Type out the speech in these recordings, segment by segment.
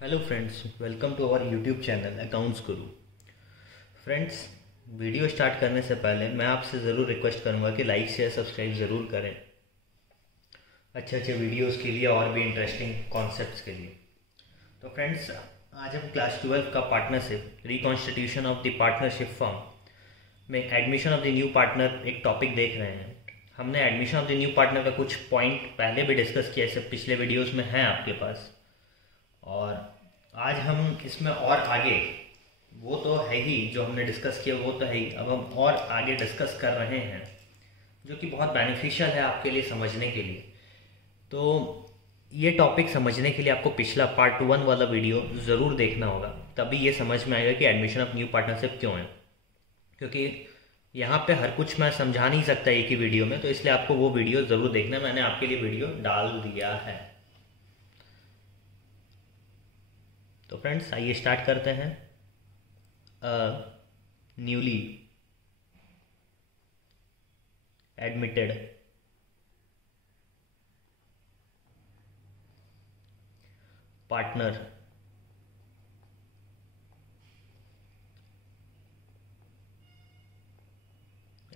Hello friends, welcome to our YouTube channel accounts guru. Friends, video start करने से पहले मैं आपसे ज़रूर रिक्वेस्ट करूंगा कि लाइक शेयर सब्सक्राइब ज़रूर करें अच्छे अच्छे वीडियोस के लिए और भी इंटरेस्टिंग कॉन्सेप्ट्स के लिए। तो फ्रेंड्स, आज हम क्लास 12 का partnership reconstitution of the partnership form में admission of the new partner एक टॉपिक देख रहे हैं। हमने admission of the new partner का कुछ पॉइंट पहले भी डिस्कस किया, इससे पिछले वीडियोज़ में हैं आपके पास, और आज हम इसमें और आगे, वो तो है ही जो हमने डिस्कस किया वो तो है ही, अब हम और आगे डिस्कस कर रहे हैं जो कि बहुत बेनिफिशियल है आपके लिए समझने के लिए। तो ये टॉपिक समझने के लिए आपको पिछला पार्ट 1 वाला वीडियो ज़रूर देखना होगा, तभी ये समझ में आएगा कि एडमिशन ऑफ न्यू पार्टनरशिप क्यों है। क्योंकि यहाँ पे हर कुछ मैं समझा नहीं सकता एक ही वीडियो में, तो इसलिए आपको वो वीडियो ज़रूर देखना है। मैंने आपके लिए वीडियो डाल दिया है। तो फ्रेंड्स, आइए स्टार्ट करते हैं। Newly admitted partner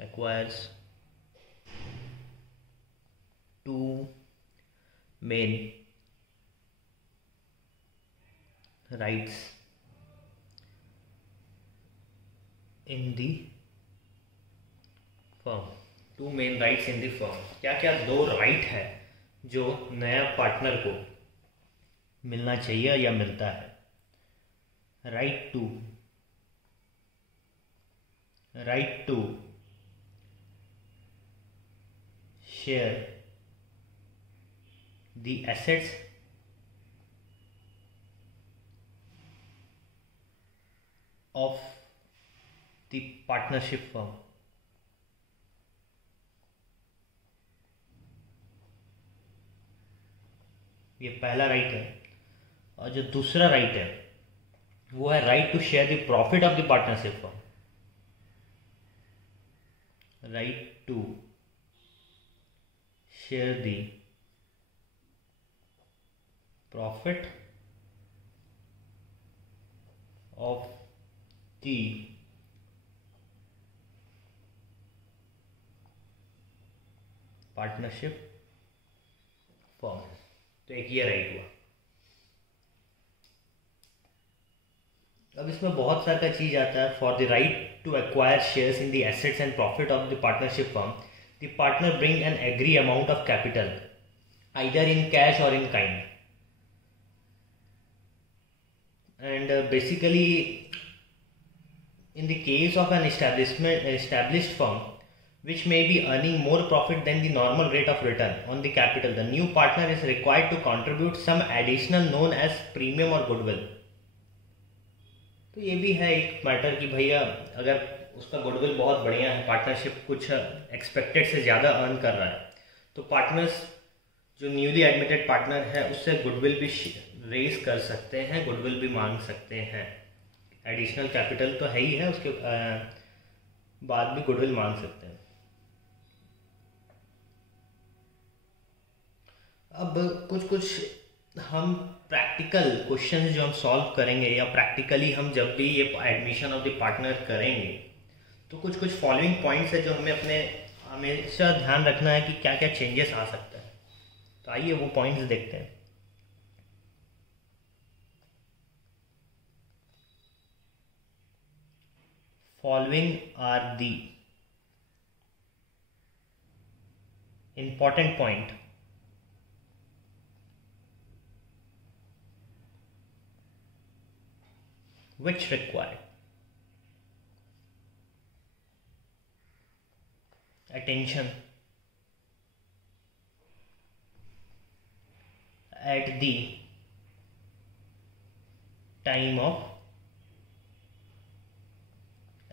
acquires two main rights in the firm। Two main rights in the firm, क्या क्या दो राइट है जो नया पार्टनर को मिलना चाहिए या मिलता है। Right to share the assets of the partnership firm. ये पहला राइट है। और जो दूसरा राइट है वो है right to share the profit of the partnership firm. Right to share the profit of the partnership firm. तो एक ये राइट हुआ। अब इसमें बहुत सारा चीज आता है। For the right to acquire shares in the assets and profit of the partnership firm, the partner bring an agreed amount of capital either in cash or in kind, and basically in the case of an established firm which may be earning more profit than the normal rate of return on the capital, the new partner is required to contribute some additional known as premium or goodwill। तो ये भी है एक matter कि भैया अगर उसका goodwill बहुत बढ़िया है, पार्टनरशिप कुछ एक्सपेक्टेड से ज़्यादा अर्न कर रहा है, तो पार्टनर्स जो न्यूली एडमिटेड पार्टनर है उससे गुडविल भी रेज कर सकते हैं, गुडविल भी मांग सकते हैं। एडिशनल कैपिटल तो है ही है, उसके बाद भी गुडविल मांग सकते हैं। अब कुछ कुछ हम प्रैक्टिकल क्वेश्चंस जो हम सॉल्व करेंगे, या प्रैक्टिकली हम जब भी ये एडमिशन ऑफ द पार्टनर करेंगे, तो कुछ कुछ फॉलोइंग पॉइंट्स है जो हमें अपने हमेशा ध्यान रखना है कि क्या क्या चेंजेस आ सकता है। तो आइए वो पॉइंट्स देखते हैं। Following are the important point which require attention at the time of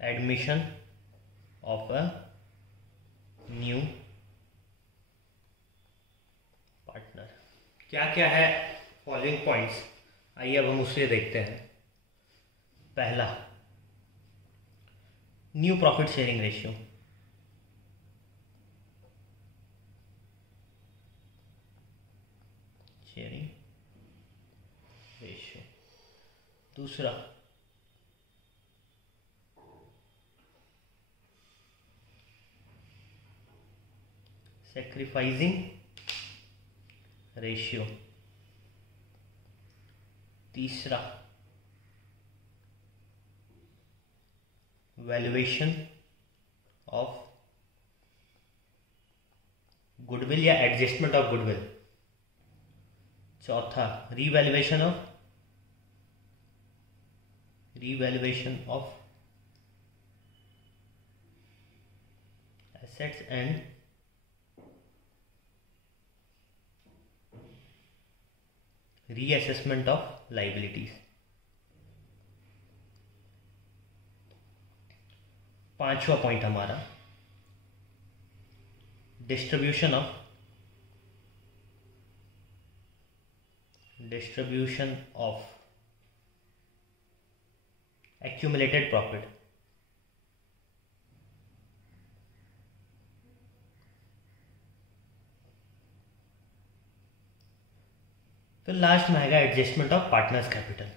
admission of a new partner. क्या क्या है फॉलोइंग पॉइंट्स, आइए अब हम उसे देखते हैं। पहला, new profit sharing ratio. Sharing ratio दूसरा सैक्रिफाइसिंग रेशियो, तीसरा वैल्यूएशन ऑफ गुडविल या एडजस्टमेंट ऑफ गुडविल, चौथा revaluation of assets and reassessment of liabilities. पांचवा पॉइंट हमारा डिस्ट्रीब्यूशन ऑफ एक्यूमुलेटेड प्रॉफिट। फिर लास्ट में आएगा adjustment of partners capital,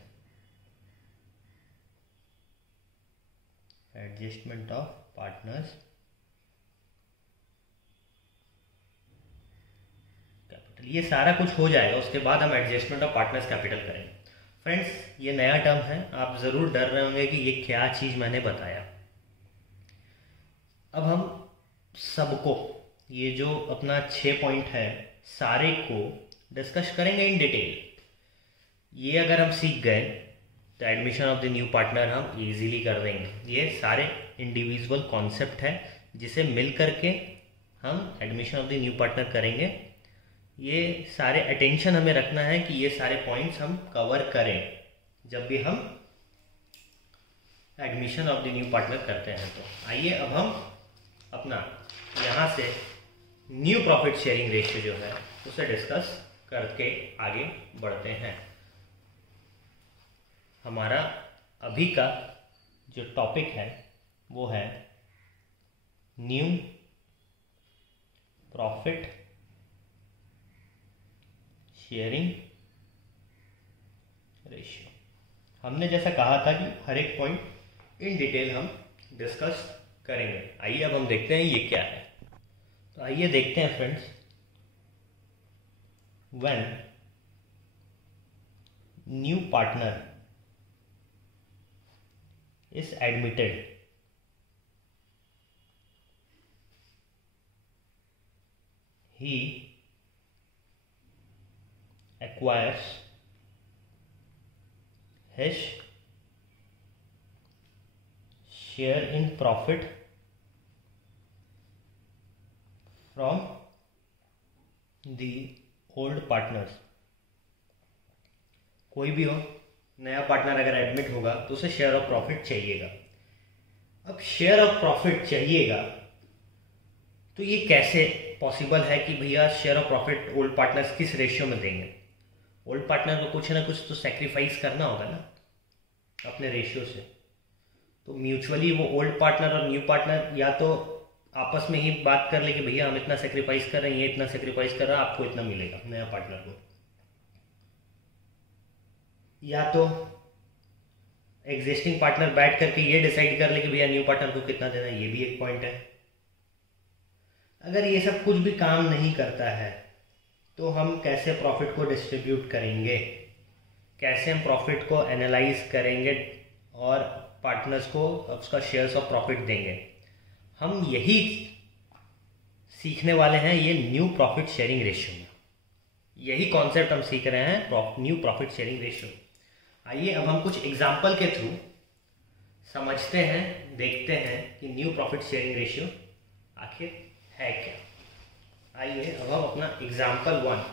adjustment of partners capital. ये सारा कुछ हो जाएगा, उसके बाद हम एडजस्टमेंट ऑफ पार्टनर्स कैपिटल करेंगे। फ्रेंड्स, ये नया टर्म है, आप ज़रूर डर रहे होंगे कि ये क्या चीज़ मैंने बताया। अब हम सबको, ये जो अपना 6 पॉइंट है, सारे को डिस्कस करेंगे इन डिटेल। ये अगर हम सीख गए तो admission of the new partner हम इजीली कर देंगे। ये सारे इंडिविजुअल कॉन्सेप्ट है जिसे मिल करके हम admission of the new partner करेंगे। ये सारे अटेंशन हमें रखना है कि ये सारे पॉइंट्स हम कवर करें जब भी हम admission of the new partner करते हैं। तो आइए अब हम अपना यहाँ से न्यू प्रॉफिट शेयरिंग रेशियो जो है उसे डिस्कस करके आगे बढ़ते हैं। हमारा अभी का जो टॉपिक है वो है न्यू प्रॉफिट शेयरिंग रेशियो। हमने जैसा कहा था कि हर एक पॉइंट इन डिटेल हम डिस्कस करेंगे। आइए अब हम देखते हैं ये क्या है। तो आइए देखते हैं friends, when new partner is admitted, he acquires his share in profit from the old partners। कोई भी हो, नया पार्टनर अगर एडमिट होगा तो उसे शेयर ऑफ प्रॉफिट चाहिएगा। अब शेयर ऑफ प्रॉफिट चाहिएगा तो ये कैसे पॉसिबल है कि भैया share of profit old partners किस रेशियो में देंगे? ओल्ड पार्टनर को कुछ ना कुछ तो सेक्रीफाइस करना होगा ना अपने रेशियो से। तो म्यूचुअली वो ओल्ड पार्टनर और न्यू पार्टनर या तो आपस में ही बात कर ले कि भैया हम इतना सेक्रीफाइस कर रहे हैं, ये इतना सेक्रीफाइस कर रहा है, आपको इतना मिलेगा नया पार्टनर को। या तो एग्जिस्टिंग पार्टनर बैठ करके ये डिसाइड कर ले कि भैया न्यू पार्टनर को कितना देना है, ये भी एक पॉइंट है। अगर ये सब कुछ भी काम नहीं करता है तो हम कैसे प्रॉफिट को डिस्ट्रीब्यूट करेंगे, कैसे हम प्रॉफिट को एनालाइज करेंगे और पार्टनर्स को उसका शेयर्स ऑफ प्रॉफिट देंगे? हम यही सीखने वाले हैं ये न्यू प्रॉफिट शेयरिंग रेशियो में। यही कॉन्सेप्ट हम सीख रहे हैं न्यू प्रॉफिट शेयरिंग रेशियो। आइए अब हम कुछ एग्जाम्पल के थ्रू समझते हैं, देखते हैं कि न्यू प्रॉफिट शेयरिंग रेशियो आखिर है क्या। आइए अब हम अपना एग्जाम्पल 1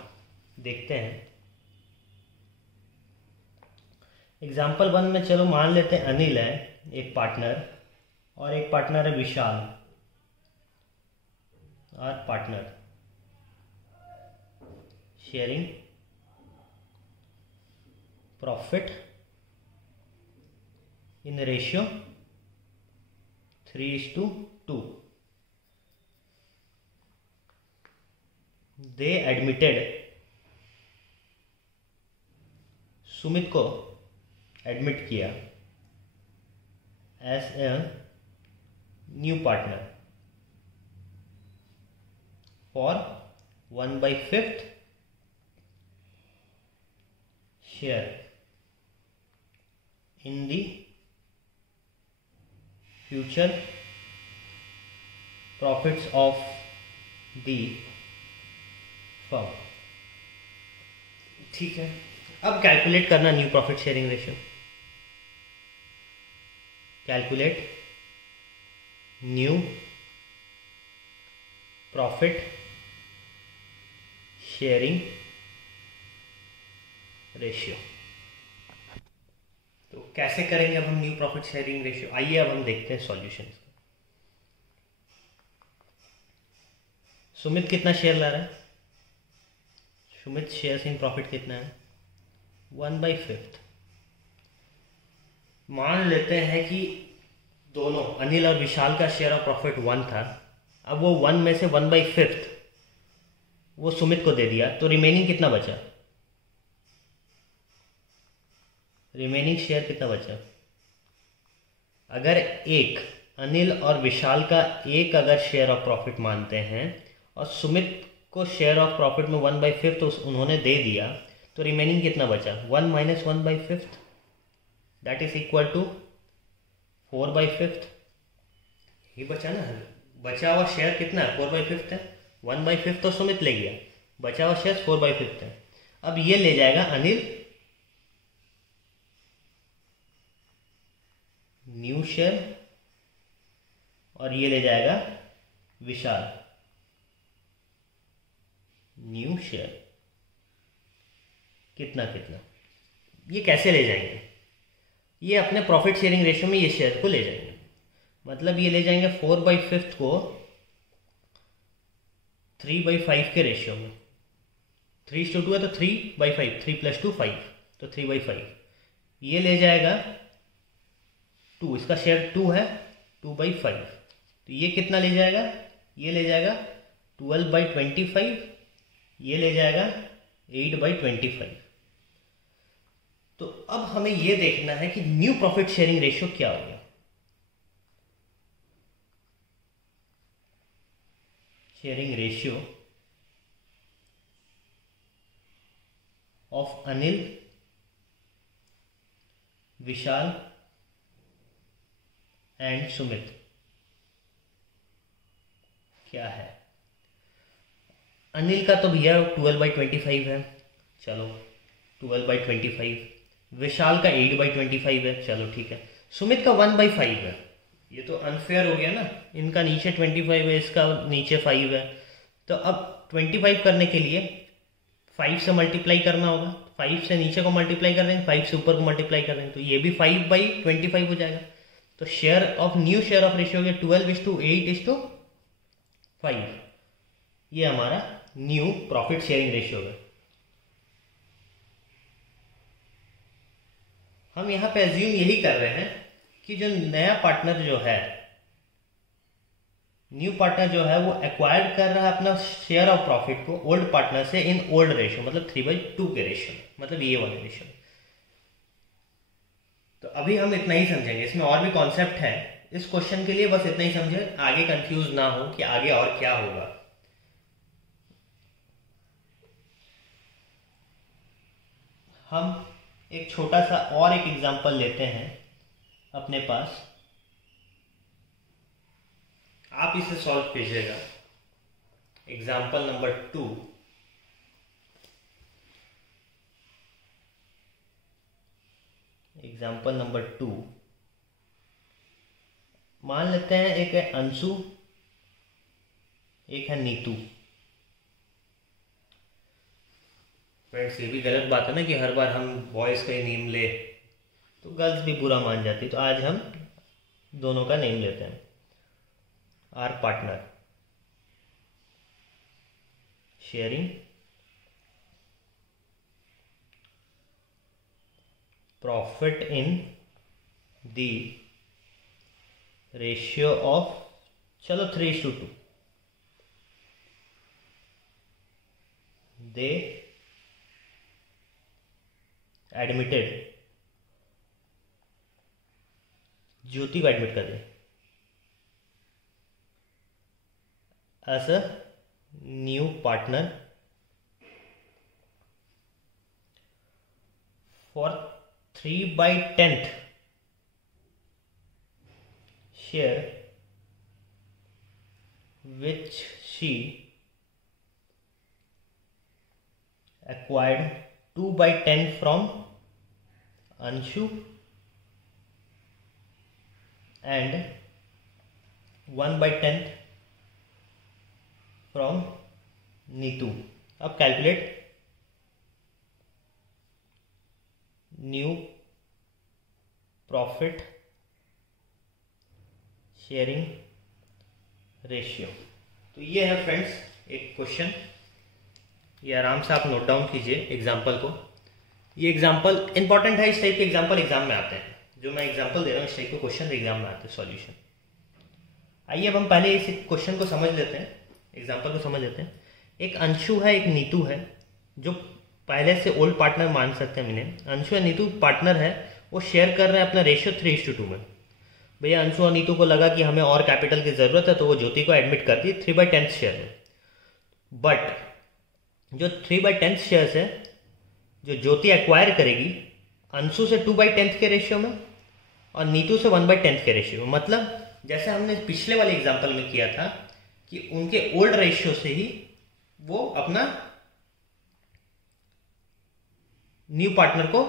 देखते हैं। एग्जाम्पल 1 में चलो मान लेते हैं अनिल है एक पार्टनर और एक पार्टनर है विशाल और partner sharing profit in ratio 3:2। They admitted Sumit को एडमिट किया as a new partner for 1/5 share in the future profits of the firm. ठीक है, अब कैलकुलेट करना new profit sharing ratio. Calculate new profit sharing ratio. तो कैसे करेंगे अब हम न्यू प्रॉफिट शेयरिंग रेशियो? आइए अब हम देखते हैं सॉल्यूशंस। सुमित कितना शेयर ला रहा है? सुमित शेयर इन प्रॉफिट कितना है? 1/5। मान लेते हैं कि दोनों अनिल और विशाल का शेयर ऑफ प्रॉफिट 1 था। अब वो 1 में से 1/5 वो सुमित को दे दिया, तो रिमेनिंग कितना बचा? रिमेनिंग शेयर कितना बचा? अगर एक अनिल और विशाल का एक अगर शेयर ऑफ प्रॉफिट मानते हैं और सुमित को शेयर ऑफ प्रॉफिट में 1/5 तो उन्होंने दे दिया, तो रिमेनिंग कितना बचा? 1 - 1/5 दैट इज इक्वल टू 4/5। ये बचा ना, बचा हुआ शेयर कितना है? 4/5 है। 1/5 तो सुमित ले गया, बचा हुआ शेयर 4/5 है। अब ये ले जाएगा अनिल न्यू शेयर और ये ले जाएगा विशाल न्यू शेयर। कितना कितना? ये कैसे ले जाएंगे? ये अपने प्रॉफिट शेयरिंग रेशियो में ये शेयर को ले जाएंगे। मतलब ये ले जाएंगे 4/5 को 3/5 के रेशियो में। 3:2 है तो 3/5, 3 + 2 5, तो 3/5। ये ले जाएगा 2, इसका शेयर 2 है, 2/5। तो ये कितना ले जाएगा? ये ले जाएगा 12/25, ये ले जाएगा 8/25। तो अब हमें ये देखना है कि न्यू प्रॉफिट शेयरिंग रेशियो क्या होगा। Sharing ratio of Anil, Vishal and Sumit क्या है? अनिल का तो भैया 12/25 है, चलो 12/25। विशाल का 8/25 है, चलो ठीक है। सुमित का 1/5 है। ये तो अनफेयर हो गया ना, इनका नीचे 25 है, इसका नीचे 5 है। तो अब 25 करने के लिए 5 से मल्टीप्लाई करना होगा। 5 से नीचे को मल्टीप्लाई कर देंगे, 5 से ऊपर को मल्टीप्लाई कर देंगे, तो ये भी 5/25 हो जाएगा। तो share of new share of ratio हो गया 12:8:5। ये हमारा न्यू प्रॉफिट शेयरिंग रेशियो है। हम यहां पे अज्यूम यही कर रहे हैं कि जो नया पार्टनर जो है, न्यू पार्टनर जो है, वो एक्वायर्ड कर रहा है अपना शेयर ऑफ प्रॉफिट को ओल्ड पार्टनर से इन ओल्ड रेशियो, मतलब 3/2 के रेशियो, मतलब ये वाले रेशियो। तो अभी हम इतना ही समझेंगे, इसमें और भी कॉन्सेप्ट है। इस क्वेश्चन के लिए बस इतना ही समझे, आगे कंफ्यूज ना हो कि आगे और क्या होगा। हम एक छोटा सा और एक एग्जांपल लेते हैं अपने पास, आप इसे सॉल्व कीजिएगा। Example number 2। एग्जांपल नंबर 2, मान लेते हैं एक है अंशु, एक है नीतू। फ्रेंड्स, ये भी गलत बात है ना कि हर बार हम बॉयज का ही नेम ले, तो गर्ल्स भी बुरा मान जाती। तो आज हम दोनों का नेम लेते हैं। Are partner sharing profit in the ratio of, चलो 3:2। दे admitted ज्योति को एडमिट कर दिया as a new partner for 3/10 share which she acquired 2/10 from Anshu and 1/10 from Neetu. अब calculate new profit sharing ratio. तो ये है फ्रेंड्स एक question, ये आराम से आप नोट डाउन कीजिए एग्जाम्पल को। ये एग्जाम्पल इंपॉर्टेंट है, इस टाइप के एग्जाम्पल एग्जाम में आते हैं। जो मैं एग्जाम्पल दे रहा हूँ इस टाइप के क्वेश्चन एग्जाम में आते हैं सॉल्यूशन। आइए अब हम पहले इस क्वेश्चन को समझ लेते हैं, एग्जाम्पल को समझ लेते हैं। एक अंशु है, एक नीतू है, जो पहले से ओल्ड पार्टनर मान सकते हैं इन्हें। अंशु और नीतू पार्टनर है, वो शेयर कर रहे हैं अपना रेशियो 3:2 में। भैया अंशु और नीतू को लगा कि हमें और कैपिटल की ज़रूरत है, तो वो ज्योति को एडमिट कर दी 3/10 शेयर में। बट जो 3/10 शेयर्स है जो ज्योति एक्वायर करेगी अंशु से 2/10 के रेशियो में और नीतू से 1/10 के रेशियो में। मतलब जैसे हमने पिछले वाले एग्जाम्पल में किया था कि उनके ओल्ड रेशियो से ही वो अपना न्यू पार्टनर को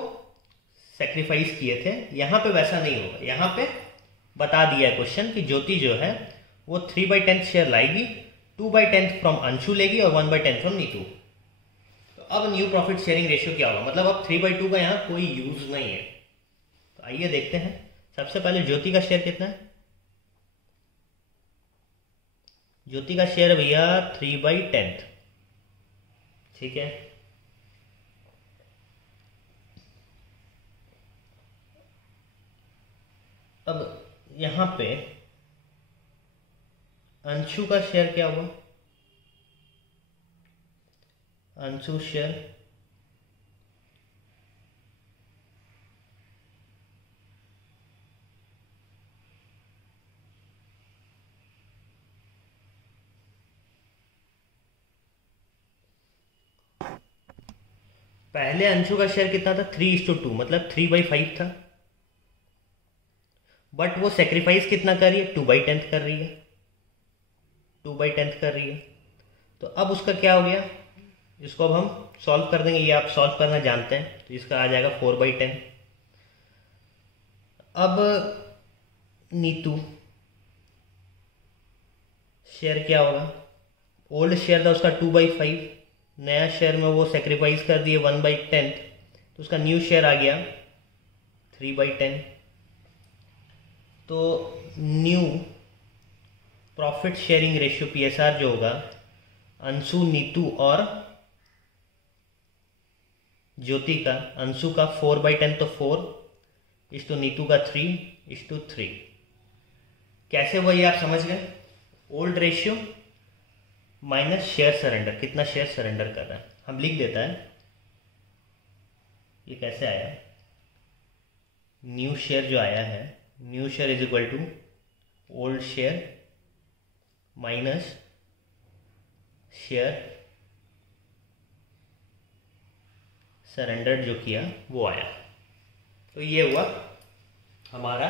सेक्रीफाइस किए थे। यहां पे वैसा नहीं होगा, यहां पे बता दिया है क्वेश्चन कि ज्योति जो है वो 3/10 शेयर लाएगी, 2/10 फ्रॉम अंशु लेगी और 1/10 फ्रॉम नीतू। तो अब न्यू प्रॉफिट शेयरिंग रेशियो क्या होगा, मतलब अब 3/2 का यहाँ कोई यूज नहीं है। तो आइए देखते हैं। सबसे पहले ज्योति का शेयर कितना है। ज्योति का शेयर भैया 3/10, ठीक है। अब यहां पे अंशु का शेयर क्या हुआ, अंशु शेयर पहले अंशु का शेयर कितना था 3:2, मतलब 3/5 था। बट वो सेक्रीफाइस कितना कर रही है, 2/10 कर रही है, 2/10 कर रही है। तो अब उसका क्या हो गया, इसको अब हम सॉल्व कर देंगे, ये आप सॉल्व करना जानते हैं। तो इसका आ जाएगा 4/10। अब नीतू शेयर क्या होगा, ओल्ड शेयर था उसका 2/5, नया शेयर में वो सेक्रीफाइस कर दिए 1/10, तो उसका न्यू शेयर आ गया 3/10। तो new profit sharing ratio PSR जो होगा अंशु, नीतू और ज्योति का, अंशु का 4/10 तो 4 इस तो नीतू का 3:3। कैसे हुआ ये आप समझ गए। Old ratio minus share surrender, कितना शेयर सरेंडर कर रहा है हम लिख देता है। ये कैसे आया, न्यू शेयर जो आया है, new share is equal to old share minus share surrender जो किया वो आया। तो ये हुआ हमारा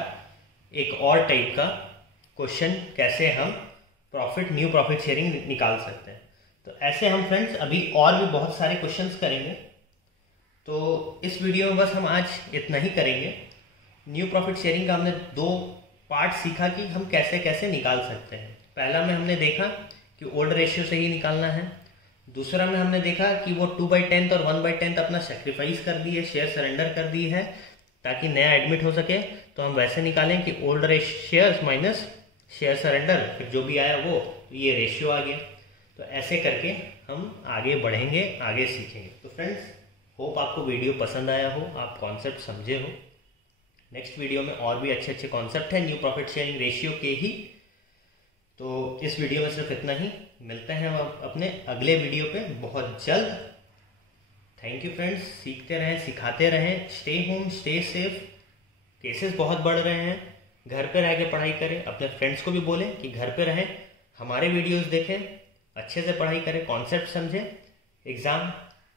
एक और टाइप का क्वेश्चन, कैसे हम प्रॉफिट, न्यू प्रॉफिट शेयरिंग निकाल सकते हैं। तो ऐसे हम फ्रेंड्स अभी और भी बहुत सारे क्वेश्चंस करेंगे। तो इस वीडियो में बस हम आज इतना ही करेंगे। न्यू प्रॉफिट शेयरिंग का हमने 2 पार्ट सीखा कि हम कैसे कैसे निकाल सकते हैं। पहला में हमने देखा कि ओल्ड रेशियो से ही निकालना है। दूसरा में हमने देखा कि वो 2/10 और 1/10 अपना सेक्रीफाइस कर दी है, शेयर सरेंडर कर दी है ताकि नया एडमिट हो सके। तो हम वैसे निकालें कि old shares minus share surrender, फिर जो भी आया वो, तो ये रेशियो आ गया। तो ऐसे करके हम आगे बढ़ेंगे, आगे सीखेंगे। तो फ्रेंड्स होप आपको वीडियो पसंद आया हो, आप कॉन्सेप्ट समझे हो। नेक्स्ट वीडियो में और भी अच्छे अच्छे कॉन्सेप्ट हैं न्यू प्रॉफिट शेयरिंग रेशियो के ही। तो इस वीडियो में सिर्फ इतना ही, मिलते हैं हम अपने अगले वीडियो पे बहुत जल्द। थैंक यू फ्रेंड्स, सीखते रहें, सिखाते रहें, stay home, stay safe. Cases बहुत बढ़ रहे हैं, घर पे रह के पढ़ाई करें, अपने फ्रेंड्स को भी बोलें कि घर पे रहें, हमारे वीडियोस देखें, अच्छे से पढ़ाई करें, कॉन्सेप्ट समझें, एग्ज़ाम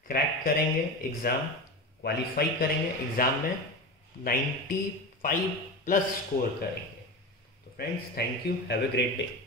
क्रैक करेंगे, एग्ज़ाम क्वालिफाई करेंगे, एग्ज़ाम में 95+ स्कोर करेंगे। तो friends, thank you, have a great day.